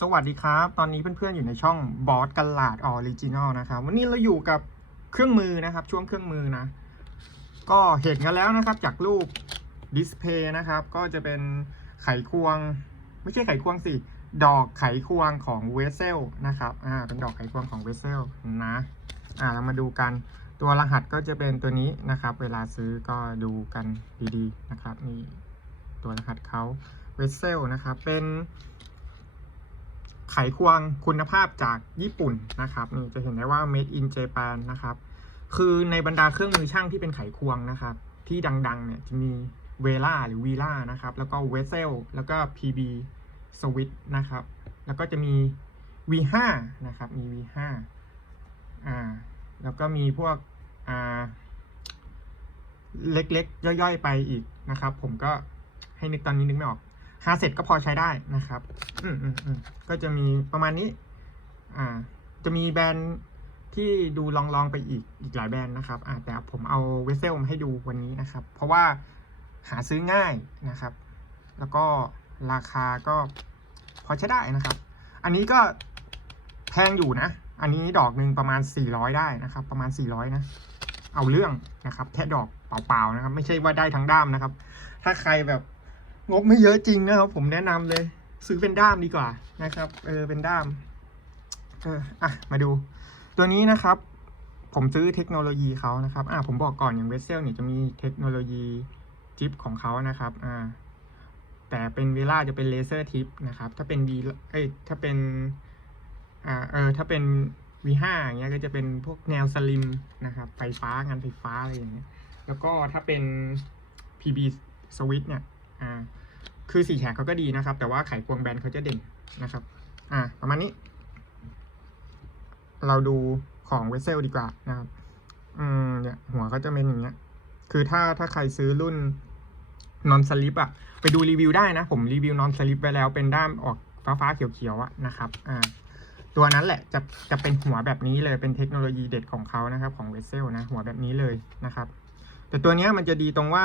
สวัสดีครับ ตอนนี้เพื่อนๆอยู่ในช่องบอสกันลาดออริจินอลนะครับ วันนี้เราอยู่กับเครื่องมือนะครับ ช่วงเครื่องมือนะ ก็เห็นกันแล้วนะครับจากรูปดิสเพย์นะครับ ก็จะเป็นไขควง ไม่ใช่ไขควงสิ ดอกไขควงของเวสเซลนะครับ อ่า เป็นดอกไขควงของเวสเซลนะ อ่า เรามาดูกัน ตัวรหัสก็จะเป็นตัวนี้นะครับ เวลาซื้อก็ดูกันดีๆนะครับ นี่ตัวรหัสเขาเวสเซลนะครับ เป็น ไขควงคุณภาพจากญี่ปุ่นนะครับนี่จะเห็นได้ว่า made in Japan นะครับ คือในบรรดาเครื่องมือช่างที่เป็นไขควงนะครับ ที่ดังๆเนี่ยจะมีเวล่าหรือวีล่านะครับ แล้วก็เวสเซลแล้วก็ PB Switch นะครับ แล้วก็จะมี V5 นะครับ มี V5 อ่า แล้วก็มีพวกอ่าเล็กๆ ย่อยๆ ไปอีกนะครับ ผมก็ให้นึกตอนนี้นึกไม่ออก หาเสร็จก็พอใช้ได้นะครับ อืมอืมอืมก็จะมีประมาณนี้ อ่า จะมีแบรนด์ที่ดูลองลองๆไปอีกอีกหลายแบรนด์นะครับ อ่าแต่ผมเอาเวสเซลมาให้ดูวันนี้นะครับ เพราะว่าหาซื้อง่ายนะครับ แล้วก็ราคาก็พอใช้ได้นะครับ อันนี้ก็แพงอยู่นะ อันนี้ดอกหนึ่งประมาณ 400 ได้นะครับ ประมาณ 400 นะ เอาเรื่องนะครับ แค่ดอกเปล่าๆนะครับ ไม่ใช่ว่าได้ทั้งด้ามนะครับ ถ้าใครแบบ งบไม่เยอะจริงนะครับ ผมแนะนำเลย ซื้อเป็นด้ามดีกว่านะครับ เออเป็นด้าม เอออะมาดู ตัวนี้นะครับ ผมซื้อเทคโนโลยีเขานะครับ อ่าผมบอกก่อนอย่างเวสเซลเนี่ยจะมีเทคโนโลยีจิปของเขานะครับ อ่า แต่เป็นเวล่าจะเป็นเลเซอร์ทิปนะครับ ถ้าเป็นวีเอ้ยถ้าเป็น อ่า เออ ถ้าเป็น V5 อย่างเงี้ยก็จะเป็นพวกแนวสลิมนะครับ ไฟฟ้างานไฟฟ้าอะไรอย่างเงี้ย แล้วก็ถ้าเป็น PB Switch เนี่ย อ่าคือสี่แฉกเขาก็ดีนะครับ แต่ว่าไขควงแบนเขาจะเด่นนะครับ อ่า ประมาณนี้ เราดูของเวสเซลดีกว่านะครับอืมเนี่ยหัวก็จะเป็นอย่างเงี้ย คือถ้าถ้าใครซื้อรุ่นนอนสลิปอะไปดูรีวิวได้นะ ผมรีวิวนอนสลิปไปแล้วเป็นด้ามออกฟ้าฟ้าเขียวๆอะนะครับ อ่า ตัวนั้นแหละจะจะเป็นหัวแบบนี้เลยเป็นเทคโนโลยีเด็ดของเขานะครับ ของเวสเซลนะ หัวแบบนี้เลยนะครับ แต่ตัวเนี้ยมันจะดีตรงว่า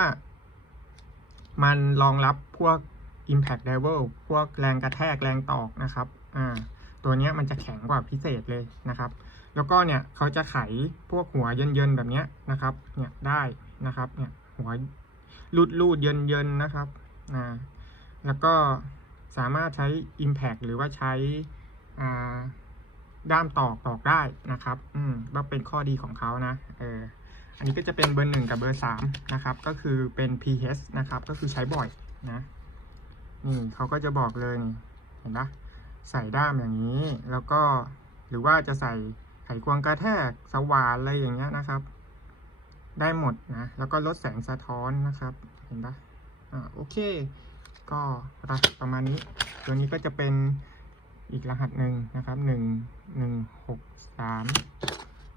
มันรองรับพวก impact level พวกแรงกระแทกแรงตอกนะครับอ่าตัวนี้มันจะแข็งกว่าพิเศษเลยนะครับ แล้วก็เนี่ยเขาจะไขพวกหัวเยินๆแบบนี้นะครับเนี่ยได้นะครับเนี่ยหัวรูดรูดเยินเยินๆนะครับอ่าแล้วก็สามารถใช้ impact หรือว่าใช้อ่าด้ามตอกตอกได้นะครับ อืมก็เป็นข้อดีของเขานะ เออ อันนี้ก็จะเป็นเบอร์หนึ่งกับเบอร์สามนะครับ ก็คือเป็น pH นะครับ ก็คือใช้บ่อยนะ นี่เขาก็จะบอกเลยเห็นปะใส่ด้ามอย่างนี้ แล้วก็หรือว่าจะใส่ไขควงกระแทกสว่านอะไรอย่างเงี้ยนะครับ ได้หมดนะ แล้วก็ลดแสงสะท้อนนะครับ เห็นปะอ่าโอเค ก็รหัสประมาณนี้ ตัวนี้ก็จะเป็นอีกรหัสหนึ่งนะครับหนึ่งหนึ่งหกสาม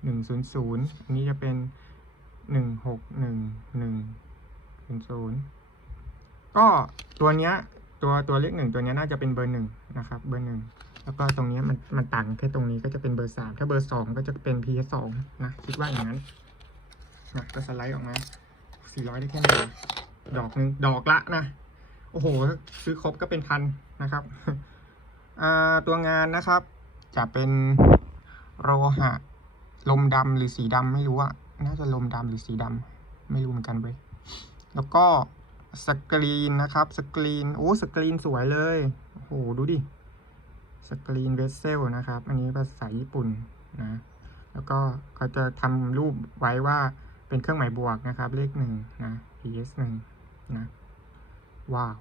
หนึ่งศูนย์ศูนย์อันนี้จะเป็น หนึ่งหกหนึ่งหนึ่งศูนศูนย์ก็ตัวเนี้ยตัวตัวเลขหนึ่งตัวเนี้ยน่าจะเป็นเบอร์หนึ่งนะครับ เบอร์หนึ่งแล้วก็ตรงเนี้ยมันมันต่างแค่ตรงนี้ก็จะเป็นเบอร์สามถ้าเบอร์สองก็จะเป็น p สองนะคิดว่าอย่างนั้นนะก็สไลด์ออกมาสี่ร้อยได้แค่นี้ดอกหนึ่งดอกละนะโอ้โห ซื้อครบก็เป็นพันนะครับอ่าตัวงานนะครับ จะเป็นโลหะลมดำหรือสีดำไม่รู้อะ น่าจะลมดำหรือสีดำไม่รู้เหมือนกันเว้ยแล้วก็สกรีนนะครับสกรีนโอ้สกรีนสวยเลยโอ้โหดูดิสกรีนเวสเซลนะครับ อันนี้ภาษาญี่ปุ่นนะแล้วก็เขาจะทำรูปไว้ว่าเป็นเครื่องหมายบวกนะครับ เลขหนึ่งนะ PS หนึ่งนะว้าว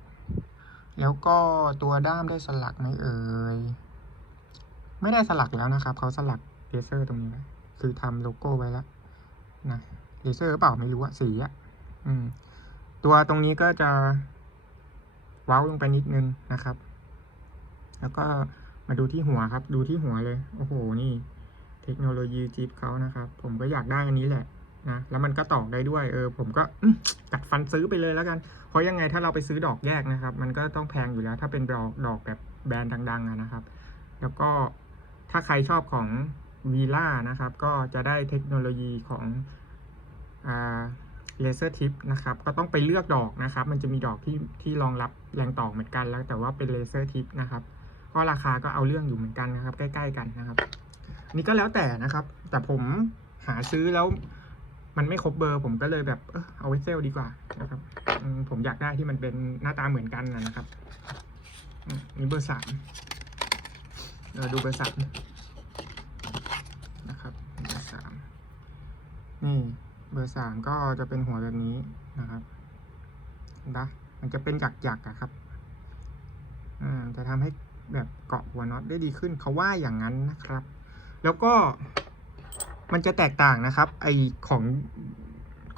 แล้วก็ตัวด้ามได้สลักไหมเอ่ยไม่ได้สลักแล้วนะครับ เขาสลักเลเซอร์ตรงนี้ไว้คือทำโลโก้ไว้แล้ว นะเลเซอร์หรือเปล่าไม่รู้อะสีอะอืม ตัวตรงนี้ก็จะเว้าลงไปนิดนึงนะครับ แล้วก็มาดูที่หัวครับ ดูที่หัวเลย โอ้โห นี่ เทคโนโลยีจิปเขานะครับ ผมก็อยากได้อันนี้แหละนะ แล้วมันก็ตอกได้ด้วย เออ ผมก็กัดฟันซื้อไปเลยแล้วกัน เพราะยังไงถ้าเราไปซื้อดอกแยกนะครับ มันก็ต้องแพงอยู่แล้ว ถ้าเป็นดอกดอกแบบแบรนด์ดังๆนะครับ แล้วก็ถ้าใครชอบของ วีล่านะครับ ก็จะได้เทคโนโลยีของเลเซอร์ทิปนะครับ ก็ต้องไปเลือกดอกนะครับ มันจะมีดอกที่ที่รองรับแรงต่อเหมือนกันแล้ว แต่ว่าเป็นเลเซอร์ทิปนะครับ ก็ราคาก็เอาเรื่องอยู่เหมือนกันนะครับ ใกล้ ๆ กันนะครับ นี่ก็แล้วแต่นะครับ แต่ผมหาซื้อแล้วมันไม่ครบเบอร์ ผมก็เลยแบบเออเอาไว้เซลดีกว่านะครับ ผมอยากได้ที่มันเป็นหน้าตาเหมือนกันนะครับอืมนี่เบอร์สามเราดูเบอร์สามนะครับเบอร์สาม นี่เบอร์สามก็จะเป็นหัวแบบนี้นะครับนะมันจะเป็นหยักๆอะครับอ่าจะทำให้แบบเกาะหัวน็อตได้ดีขึ้นเขาว่าอย่างนั้นนะครับ แล้วก็มันจะแตกต่างนะครับ ไอของ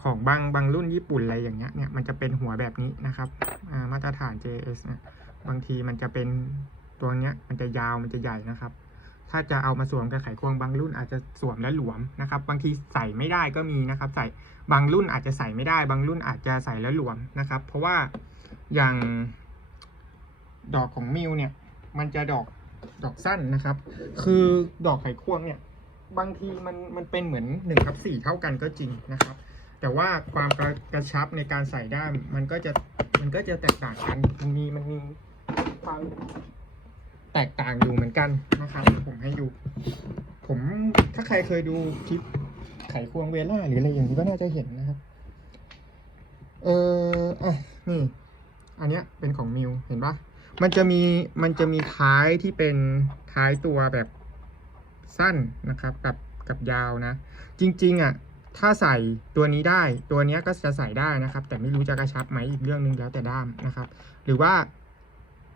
ของบางบางรุ่นญี่ปุ่นอะไรอย่างเงี้ยเนี่ยมันจะเป็นหัวแบบนี้นะครับอ่ามาตรฐาน JS เนี่ยบางทีมันจะเป็นตัวเนี้ยมันจะยาวมันจะใหญ่นะครับ ถ้าจะเอามาสวมกับไขควงบางรุ่นอาจจะสวมและหลวมนะครับ บางทีใส่ไม่ได้ก็มีนะครับ ใส่บางรุ่นอาจจะใส่ไม่ได้ บางรุ่นอาจจะใส่แล้วหลวมนะครับ เพราะว่าอย่างดอกของมิวเนี่ย มันจะดอกดอกสั้นนะครับ คือดอกไขควงเนี่ย บางทีมันมันเป็นเหมือนหนึ่งกับสี่เท่ากันก็จริงนะครับ แต่ว่าความกระกระชับในการใส่ด้ามมันก็จะมันก็จะแตกต่างกัน มันมีมันมีความ แตกต่างอยู่เหมือนกันนะครับ ผมให้ดูผมถ้าใครเคยดูคลิปไขควงเวล่าหรืออะไรอย่างนี้ก็น่าจะเห็นนะครับ เอออะนี่ อันเนี้ยเป็นของมิวเห็นปะมันจะมีมันจะมีท้ายที่เป็นท้ายตัวแบบสั้นนะครับ กับกับยาวนะ จริง ๆ อะ ถ้าใส่ตัวนี้ได้ ตัวเนี้ยก็จะใส่ได้นะครับ แต่ไม่รู้จะกระชับไหมอีกเรื่องหนึงแล้วแต่ด้ามนะครับ หรือว่า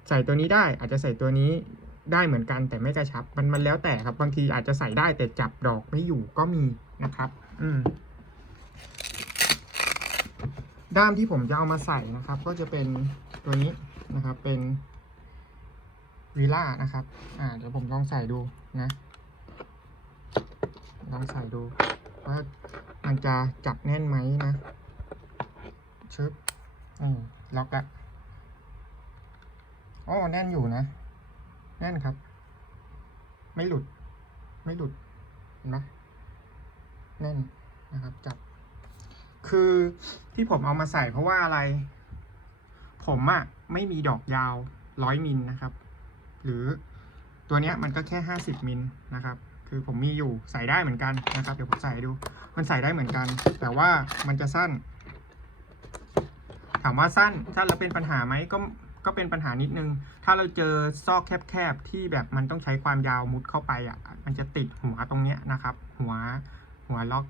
ใส่ตัวนี้ได้อาจจะใส่ตัวนี้ได้เหมือนกันแต่ไม่กระชับ มันมันแล้วแต่ครับ บางทีอาจจะใส่ได้แต่จับดอกไม่อยู่ก็มีนะครับ อืมด้ามที่ผมจะเอามาใส่นะครับ ก็จะเป็นตัวนี้นะครับ เป็นวีล่านะครับ อ่าเดี๋ยวผมลองใส่ดูนะ ลองใส่ดูว่ามันจะจับแน่นไหมนะชึบอืมล็อกละ อ๋อแน่นอยู่นะ แน่นครับ ไม่หลุด ไม่หลุดเห็นไหมแน่นนะครับ จับ คือที่ผมเอามาใส่เพราะว่าอะไร ผมอะไม่มีดอกยาวร้อยมิลนะครับ หรือตัวเนี้ยมันก็แค่ห้าสิบมิลนะครับ คือผมมีอยู่ใส่ได้เหมือนกันนะครับ เดี๋ยวผมใส่ดู มันใส่ได้เหมือนกัน แต่ว่ามันจะสั้น ถามว่าสั้น สั้นแล้วเป็นปัญหาไหมก็ ก็เป็นปัญหานิดนึง ถ้าเราเจอซอกแคบๆที่แบบมันต้องใช้ความยาวมุดเข้าไปอะ มันจะติดหัวตรงเนี้ยนะครับ หัวหัวล็อก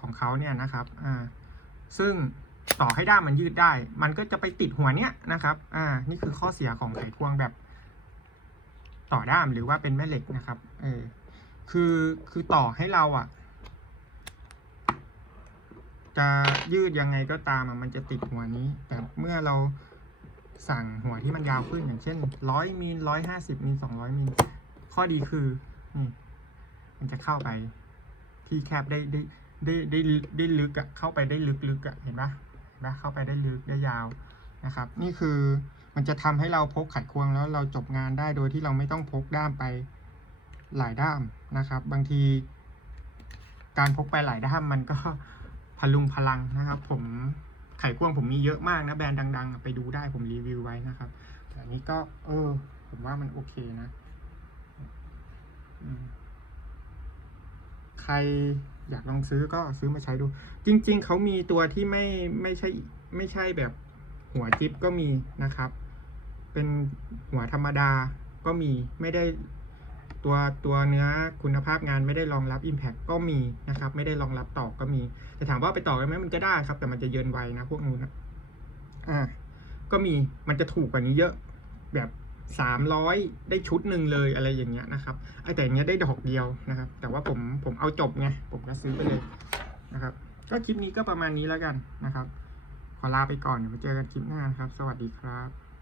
ของเขาเนี่ยนะครับ อ่า ซึ่งต่อให้ด้ามมันยืดได้ มันก็จะไปติดหัวเนี้ยนะครับ อ่า นี่คือข้อเสียของไขควงแบบ ต่อด้ามหรือว่าเป็นแม่เหล็กนะครับ เออ คือ คือต่อให้เราอะ จะยืดยังไงก็ตามอะมันจะติดหัวนี้ แต่เมื่อเรา สั่งหัวที่มันยาวขึ้นอย่างเช่นร้อยมิลร้อยห้าสิบมิลสองร้อยมิลข้อดีคือนี่มันจะเข้าไปที่แคบได้ได้ได้ได้ได้ลึกอะเข้าไปได้ลึกๆอะเห็นปะเห็นปะเข้าไปได้ลึกได้ยาวนะครับ นี่คือมันจะทำให้เราพกไขควงแล้วเราจบงานได้โดยที่เราไม่ต้องพกด้ามไปหลายด้ามนะครับ บางที การพกไปหลายด้ามมันก็พลุงพลังนะครับ ผม ไขควงผมมีเยอะมากนะแบรนด์ดัง ๆ ไปดูได้ผมรีวิวไว้นะครับแต่อันนี้ก็ เออ ผมว่ามันโอเคนะใครอยากลองซื้อก็ซื้อมาใช้ดู จริง ๆ เขามีตัวที่ไม่ไม่ใช่ ไม่ใช่แบบหัวจิ๊บก็มีนะครับ เป็นหัวธรรมดาก็มีไม่ได้ ตัวตัวเนื้อคุณภาพงานไม่ได้รองรับ Impact ก็มีนะครับ ไม่ได้รองรับต่อก็มี แต่ถามว่าไปต่อกันไหมมันก็ได้ครับ แต่มันจะเยินไวนะพวกนู้นนะอ่าก็มีมันจะถูกกว่านี้เยอะแบบสามร้อยได้ชุดหนึ่งเลยอะไรอย่างเงี้ยนะครับไอแต่อย่างเงี้ยได้ดอกเดียวนะครับ แต่ว่าผมผมเอาจบไงผมก็ซื้อไปเลยนะครับ ก็คลิปนี้ก็ประมาณนี้แล้วกันนะครับ ขอลาไปก่อนเดี๋ยวเจอกันคลิปหน้านครับ สวัสดีครับ